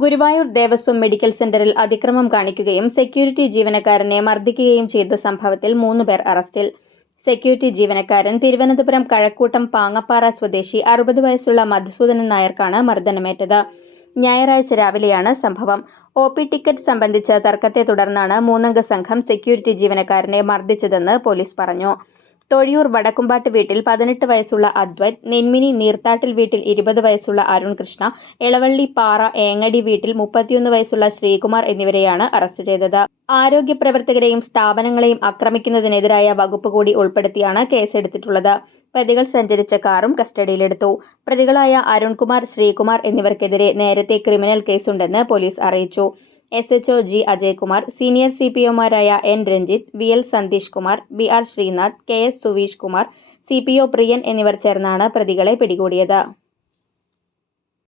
Guruvayur Devaswom medical സെന്ററിൽ അതിക്രമം കാണിക്കുകയും സെക്യൂരിറ്റി ജീവനക്കാരനെ മർദ്ദിക്കുകയും ചെയ്ത സംഭവത്തിൽ മൂന്ന് പേർ അറസ്റ്റിൽ. സെക്യൂരിറ്റി ജീവനക്കാരൻ തിരുവനന്തപുരം കഴക്കൂട്ടം പാങ്ങപ്പാറ സ്വദേശി അറുപത് വയസ്സുള്ള മധുസൂദനൻ നായർക്കാണ് മർദ്ദനമേറ്റത്. ഞായറാഴ്ച രാവിലെയാണ് സംഭവം. ഒ പി ടിക്കറ്റ് സംബന്ധിച്ച തർക്കത്തെ തുടർന്നാണ് മൂന്നംഗ സംഘം സെക്യൂരിറ്റി ജീവനക്കാരനെ മർദ്ദിച്ചതെന്ന് പോലീസ് പറഞ്ഞു. തൊഴിയൂർ വടക്കുംപാട്ട് വീട്ടിൽ പതിനെട്ട് വയസ്സുള്ള അദ്വൈത് നെന്മിനി നീർത്താട്ടിൽ വീട്ടിൽ ഇരുപത് വയസ്സുള്ള അരുൺ കൃഷ്ണ എളവള്ളി പാറ ഏങ്ങടി വീട്ടിൽ മുപ്പത്തിയൊന്ന് വയസ്സുള്ള ശ്രീകുമാർ എന്നിവരെയാണ് അറസ്റ്റ് ചെയ്തത്. ആരോഗ്യ പ്രവർത്തകരെയും സ്ഥാപനങ്ങളെയും ആക്രമിക്കുന്നതിനെതിരായ വകുപ്പ് കൂടി ഉൾപ്പെടുത്തിയാണ് കേസെടുത്തിട്ടുള്ളത്. പ്രതികൾ സഞ്ചരിച്ച കാറും കസ്റ്റഡിയിലെടുത്തു. പ്രതികളായ അരുൺകുമാർ ശ്രീകുമാർ എന്നിവർക്കെതിരെ നേരത്തെ ക്രിമിനൽ കേസുണ്ടെന്ന് പോലീസ് അറിയിച്ചു. S H O G Ajaykumar senior C P ഒമാരായ N Ranjith V L Santheesh Kumar B R Sreenath K S Suveesh Kumar C P O Priyan എന്നിവർ ചേർന്നാണ് പ്രതികളെ പിടികൂടിയത്.